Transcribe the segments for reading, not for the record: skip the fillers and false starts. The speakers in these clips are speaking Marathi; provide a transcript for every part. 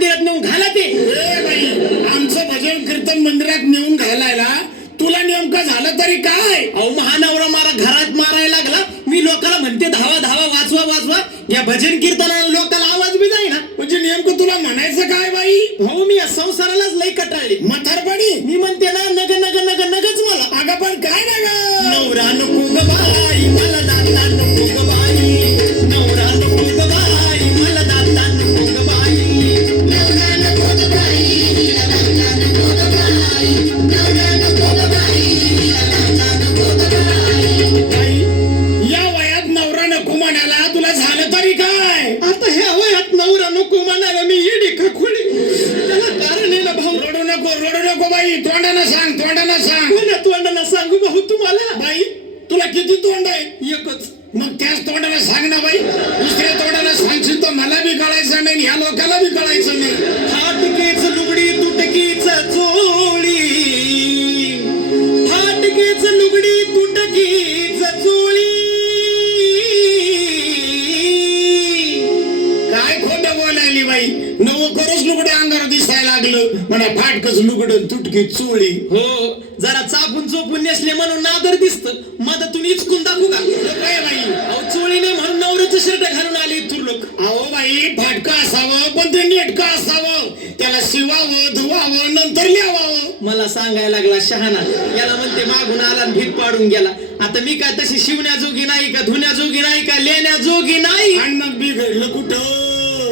मंदिरात नेऊन घाला ते. बाई आमचं भजन कीर्तन मंदिरात नेऊन घालायला तुला नेमकं झालं तरी काय? अहो महानवरा मारा घरात मारायला लागला. मी लोकांना म्हणते धावा धावा वाचवा वाचवा. या भजन कीर्तनाला लोकांना आवाज बी जाईना. म्हणजे नेमकं तुला म्हणायचं काय बाई? भाऊ मी या संसारालाच लई कटाळली. म्हातारपणी मी म्हणते ना नग नग नग नगच मला. अगं पण काय ना नवरा नको ग बाई मला दाता नको ग बाई. नवरा नको ग बाई मला दाता नको ग बाई. नवरा नको ग बाई दाता नको ग बाई. नवरा नको ग बाई दाता नको ग बाई. या वयात नवरा नको म्हणायला तुला झालं तरी काय? आता ह्या वयात नवरा नको म्हणायला मी येडी का खोडी? त्याला कारण आहे ना भाऊ. रडू नको बाई. तोंडानं सांग तोंडानं सांग. कोणा तोंडाला सांगू भाऊ तुम्हाला? बाई तुला किती तोंड आहे? एकच. मग त्याच तोंडानं सांग ना बाई. दुसऱ्या तोंडानं सांगशील तर मला बी कळायचं नाही ह्या लोकांना बी कळायचं नाही. फाटकेच लुगडी तुटकीच चोळी. फाटकेच लुगडी तुटकीच चोळी. काय खोटं बोलायली बाई. नवं करूच लुगडं अंगावर दिसायला लागलं म्हणा फाटकच लुगडं तुटकी चोळी. हो जरा चापून चोपून नेसले म्हणून नादर दिसत. मदतून इचकून दाखवू का? काय बाई? अहो चोळी नाही म्हणून नवऱ्याचं शर्ट घालून आले इथून लोक. अहो बाई फाटकं असावं पण ते नेटकं असावं. त्याला शिवावं धुवावं नंतर लिहावं. मला सांगायला लागला शहाणा. याला म्हणते मागून आला आणि भीत पाडून गेला. आता मी काय तशी शिवण्याजोगी नाही का धुण्याजोगी नाही का लेण्याजोगी नाही. आणि मग बिघडलं कुठं?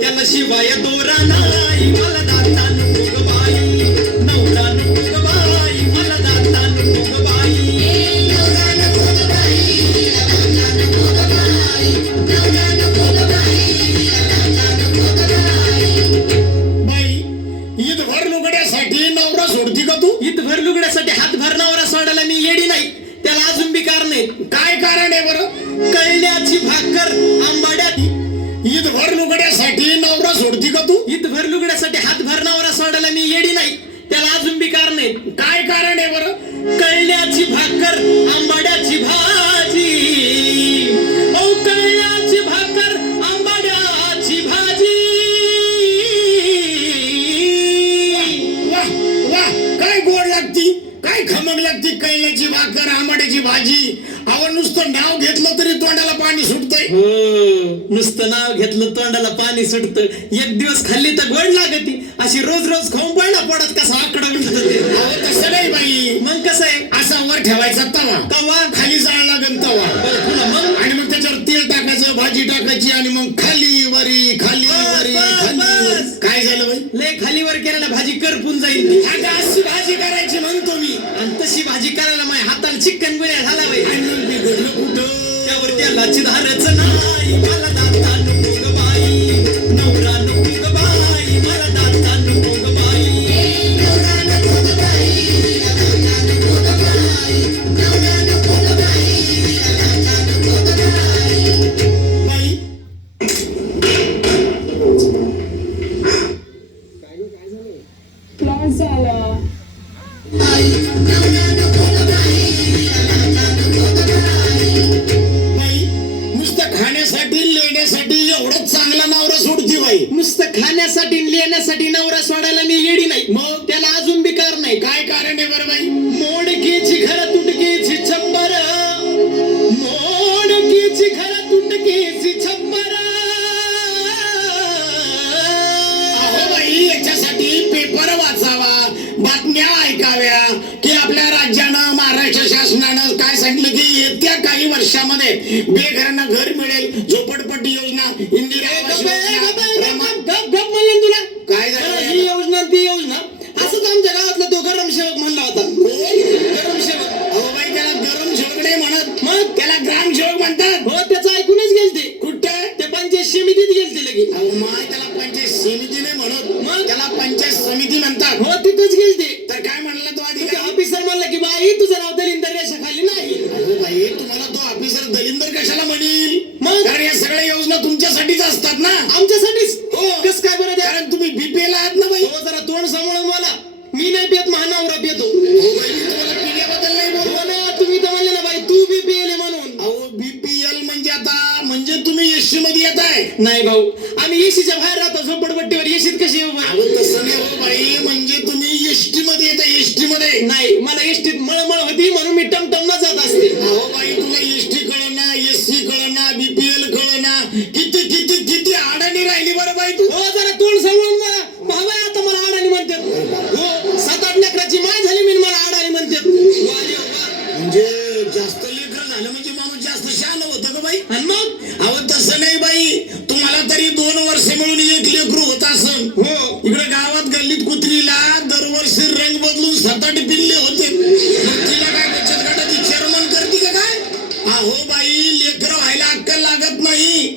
त्याला शिवाय दोरा नाही मला दाता नको ग बाई. नवरा नको ग बाई मला दाता नको ग बाई. नवरा नको ग बाई दाता नको ग बाई. नवरा नको ग बाई दाता नको ग बाई. बाई ईदभर लुगड्यासाठी नवरा सोडती का तू? इथभर लुगड्यासाठी हातभर नवरा सोडायला मी येडी नाही. त्याला अजून बी कारण नाही. काय कारण आहे बरं? कळण्याची भाकर आंबाड्यात. ईदभर लुगड्यासाठी नवरा सोडती का तू? इथभर लुगड्यासाठी हातभर नवरा सोडायला मी येडी नाही. त्याला अजून बी कारण नाही. काय कारण आहे बरं? कळण्याची भाकर आंबाड्याची भाजी. ओ कळण्याची भाकर आंबाड्याची भाजी. वाह वाह काय गोड लागती काय खमक लागती. कळण्याची भाकर आंबाड्याची भाजी. अहो नुसतं नाव घेतलं तरी तोंडाला पाणी सुटतंय. हो नुसतं नाव घेतलं तोंडाला पाणी सुटतं. एक दिवस खाल्ली तर गोड लागती. अशी रोज रोज खाऊन पडला पडत कसा आकडा उठत ते. अहो तसं नाही बाई. मग कसं आहे? असा वर ठेवायचा तवा तवा खाली जायला लागेल तवा. तुला मग आणि मग त्याच्यावर तेल टाकायचं भाजी टाकायची आणि मग खाली वरी खाली वरी खाली वरी. काय झालं बाई? लय खालीवर केलेल्या भाजी करपून जाईल ती. आता अशी भाजी करायची म्हणतो मी. आणि तशी भाजी करायला माझ्या हाताला चिकन गुन्हा झाला बाई. आणि मग बिघडलं कुठं? त्यावर त्यालाची धारच नाही मला दाता नको ग बाई. नवरा नको ग बाई मला दाता नको ग बाई. नवरा नको ग बाई दाता नको ग बाई. नवरा नको ग बाई दाता नको ग बाई. बाई क्लास झाला. नवरा नको ग बाई दाता नको ग बाई. बाई नुसतं खाण्यासाठी लेण्यासाठी एवढं चांगला नवरा सोडती बाई. नुसतं खाण्यासाठी लेण्यासाठी नवरा सोडायला मी येडी नाही. मग त्याला अजून बी कारण नाही. काय कारण आहे बरं बाई? मोडकीची घर तुटकीची छप्पर. मोडकीची घर तुटकीची छप्पर. अहो बाई याच्यासाठी पेपर वाचावा बातम्या ऐकाव्या की आपल्या राज्यानं महाराष्ट्र शासनानं काय सांगितलं की येत्या काही वर्षामध्ये बेघरांना घर मिळेल. झोपडपट्टी योजना इंदिरा आवास तुला काय झालं? ही योजना ती योजना असंच आमच्या गावातला तो गरम सेवक म्हणला होता. गरम सेवक. अहो बाई त्याला गरम सेवक नाही म्हणत. मग त्याला ग्राम सेवक म्हणतात. हो त्याचं ऐकूनच गेलते. कुठं? ते पंचायत समितीत गेलते लगे. अहो माय त्याला पंचायत समिती नाही म्हणत. मग त्याला पंचायत समिती म्हणतात. हो तिथंच गेलते. तर काय म्हणला तो तिथे अधिकारी? ऑफिसर म्हणला की बाई तुझं नाव दलिंदर रेषाखाली नाही. अहो बाई तुम्हाला तो ऑफिसर दलिंदर कशाला म्हणील? मग कारण या सगळ्या योजना तुमच्यासाठीच असतात ना. आमच्यासाठीच. हो. कस काय बरं द्या? कारण तुम्ही बीपीएल आहात ना बाई. हो जरा तोंड सांभाळून बोला. मी नाही पेत महानवरा पेतो. हो बाई मी तुम्हाला पिण्याबद्दल नाही बोललो. हो ना तुम्ही तर म्हणले ना बाई तू बी पेले म्हणून. अहो बीपीएल म्हणजे आता म्हणजे तुम्ही एससी मध्ये येत आहे. नाही भाऊ आम्ही एसीच्या बाहेर राहतो झोपडपट्टीवर. एसीत कशी येऊ बाई? अहो एसटी मध्ये? नाही, मला एसटीत मळमळ होती म्हणून मी टमटम न जात असते. अहो बाई तुला एसटी कळना, एससी कळना, बीपीएल कळना, किती किती किती अडाणी राहिली बरं बाई तू. हो, जरा तोंड सांभाळून मला भावा, आता मला अडाणी म्हणतात. हो, 7-8 लेकराची माय झाली मी मला अडाणी म्हणतात. वा रे वा. म्हणजे जास्त लेकर झालं म्हणजे माणूस जास्त शहाणा होतं का बाई? आणि मग अहो तसं नाही बाई, तुम्हाला तरी 2 वर्ष मिळून एक लेकरू होत असन. हो, इकडे गावात गल्लीत कुत्रीला दरवर्षी रंग बदलून 7-8 पिल्ले होते. मग तिला काय बचत गटाची चेअरमन करते का काय? अहो बाई, लेकर व्हायला अक्कल लागत नाही.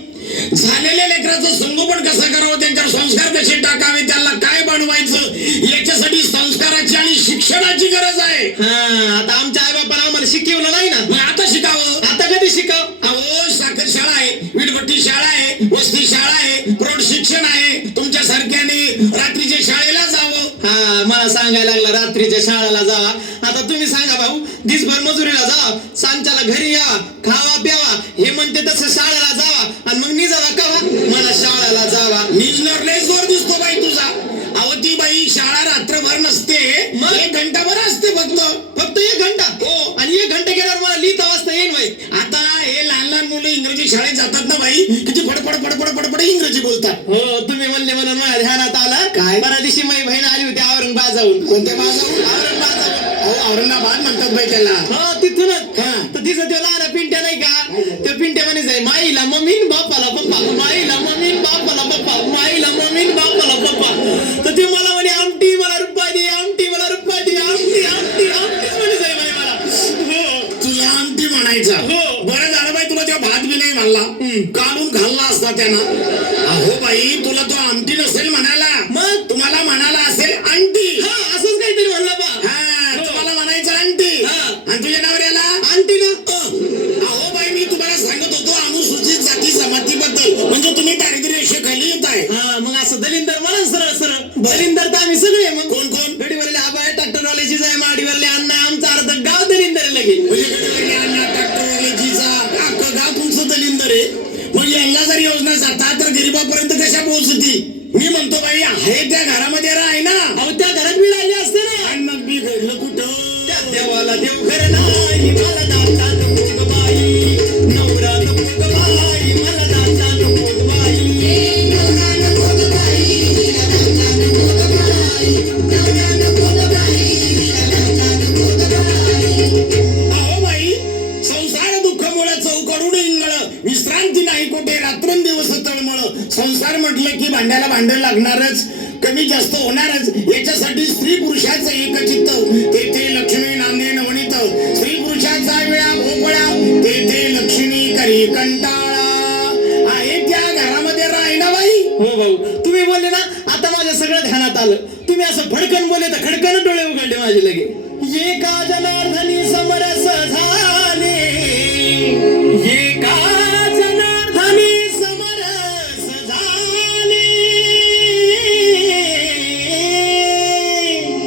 झालेल्या लेकराचं संगोपन कसं करावं, त्यांच्यावर संस्कार कसे टाकावे, त्याला काय बनवायचं, याच्यासाठी संस्काराची आणि शिक्षणाची गरज आहे. हा, आता आमच्या आई बापाला आम्हाला शिकवलं नाही ना, मग आता शिकावं. आता कधी शिकाव? अहो साखर शाळा आहे, वीटभट्टी शाळा आहे, वस्ती शाळा आहे, प्रौढ शिक्षण आहे. तुमच्या सारख्याने रात्रीच्या शाळेला जावं. हा, मला सांगायला लागला रात्रीच्या शाळेला जावा. आता तुम्ही सांगा भाऊ, दिसभर मजुरीला जा, सांच्याला घरी या, खावा प्यावा, हे म्हणते तसं शाळेला जावा आणि मग निजावा कवा? मला शाळेला जावा. निजणार लय जोर दिसतो बाई तुझा. अहो ती बाई शाळा रात्रभर नसते, मग? 1 घंटाभर असते फक्त. फक्त 1 घंटा? हो. आणि 1 घंटा गेल्यावर मला लिहिता वाजता येईल बाई. आता हे लहान लहान मुलं इंग्रजी शाळेत जातात ना बाई, किती फडफड फडफड फडफड इंग्रजी बोलतात. हो, तुम्ही म्हणले म्हणून माझ्या ध्यानात आलं. काय? परवा दिवशी माझी बहीण आली होती औरंगाबादहून. कोणत्या बाजावर? औरंगाबादहून. अहो औरंगाबाद म्हणतात बाई त्याला. हो, तिथूनच. हा. तर तिचं ते लहान पिंट्या नाही का, त्या पिंट्या म्हणे जाय, माईला मम्मीन बापाला पप्पा, माईला मम्मीन बापाला पप्पा, माईला मम्मीन बापाला पप्पा. तर ते मला म्हणे आमटी मला रुपया दे, आमटी मला रुपया दे, आमटी आमटी आमटीच म्हणे जाय बाई मला. हो, तुला आमटी म्हणायचा. हो. बरं झालं बाई तुला तेव्हा भात बी नाही म्हणला, काढून खाल्ला असता त्यानं. अहो बाई तुला तो आमटी नसेल म्हणाला, मग? तुम्हाला म्हणाला असेल अंटी. हा, असंच काहीतरी म्हणलं बा. हा, तुम्हाला म्हणायचं अंटी. हा. आणि तुझ्या नवऱ्याला आणती ना. अहो बाई मी तुम्हाला सांगत होतो अनुसूचित जाती जमातीबद्दल, म्हणजे तुम्ही दारिद्र्य रेषेखाली येत आहे. हा, मग असं दलिंदर म्हणा सरळ सरळ. दलिंदर तर आम्ही सगळे. मग कोण कोण? गडीवरले आबाय, ट्रॅक्टरवाल्याची जाय, माडीवरले अण्णा, आमचा अर्ध गाव दलिंदर लगेल. म्हणजे गडीवरले अण्णा, ट्रॅक्टरवाल्याचीचा अख्खं गाव तुमचं दलिंदर आहे. मग यांना जर योजना जातात तर गरीबापर्यंत कशा पोहोचती? मी म्हणतो बाई आहे त्या घरामध्ये राह ना. अहो, त्या घरात मी राहिले असते ना. आणि मग मी घडलं कुठं? त्या देवाला देव घर नाही, मला दाता नको ग बाई, नवरा नको ग बाई, मला दाता नको ग बाई, नवरा नको ग बाई, मला दाता नको ग बाई, नवरा नको ग बाई, मला दाता नको ग बाई. अहो बाई संसार दुःखमुळे चौकडून इंगळ, विश्रांती नाही कुठे, रात्रंदिवस तळमळ. संसार म्हटलं की भांड्याला भांडं लागणारच, कमी जास्त होणारच. याच्यासाठी स्त्री पुरुषाचं एकचित्त, तेथे लक्ष्मी नांदे नवनीत. स्त्री पुरुषाचा वेळा भोपळा, तेथे लक्ष्मी करी कंटाळा. आहे त्या घरामध्ये राहिना बाई. हो भाऊ, तुम्ही बोलले ना, आता माझ्या सगळं ध्यानात आलं. तुम्ही असं फडकन बोलले तर खडकन डोळे उघडले माझे लगे. एका जनार्दनी समरस झाले, एका जनार्दनी समरस झाले,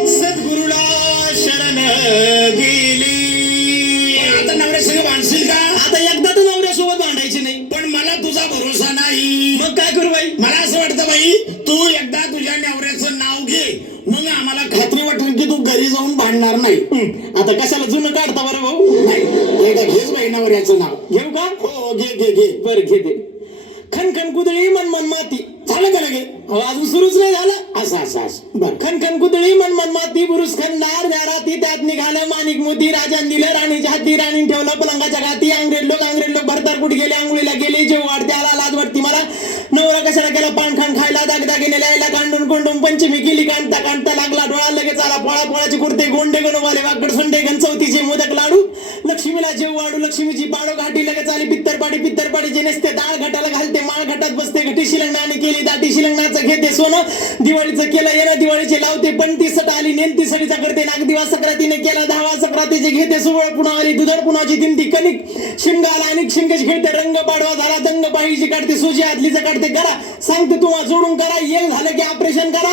सद्गुरुला शरण गेले. आता नवऱ्यासंग भांडशील का? आता एकदा तर नवऱ्यासोबत भांडायची नाही. पण मला तुझा भरोसा नाही. मग काय करू बाई? मला असं वाटतं बाई तू एकदा तुझ्या नवऱ्याचं नाव घे, मग आम्हाला खात्री वाटेल की तू घरी जाऊन भांडणार नाही. आता कशाला जुनं काढता बरं भाऊ? नाही एकदा घेच बाई नवऱ्याचं नाव. घेऊ का? हो घे घे घे. बरं घेते. खनखन कुदळी मन मन माती. झालं का लगे? अहो, अजून सुरूच नाही झालं. असं असं असं बरं. खनखन कुदळी मन मन माती, बुरुस खंडार राती, त्यात निघालं माणिक मोती, राजान दिलं राणीच्या हाती, राणीन ठेवलं पलंगाच्या घाती. अंग्रेज लोक भरतार कुठे गेले, आंघोळीला गेले, जेव वाढते आला लाज वाटती मला. नवरा कशाला गेला पान खाण खायला, दागदागिने लायला, कांडून कोंडून पंचमी केली, कांडता कांडता लागला डोळा, लगेच आला पोळा, पोळाची कुर्ते गोंडे गणवाले, वाकड संडे घन चौथीचे मोदक लाडू, लक्ष्मीला जेव वाढू, लक्ष्मीची पाडो घाटी, लगेच आली पित्तरपाडीचे नेसते, डाळ घाटाला घालते, माळ घाटात बसते, घटी शिलंगणाने केली दाटी, शिलंगणाचं घेते सोनं, दिवाळीचं केलं येणं, दिवाळीचे लावते पणती, सट आली नेमती, सडीचा करते नागदिवा, सक्रातीने केला धावा, सक्रातीचे घेते सुवळ, पुन्हा आली दुधड, पुन्हाची दिमती कणिक, शिमगाला अनेक शिंगेश खेळते, रंग पाडवा झाला, दंग बाईची काढते, सोजी आदलीचं काढते, करा सांगते तुम्हा जोडून करा, येल झालं की ऑपरेशन करा.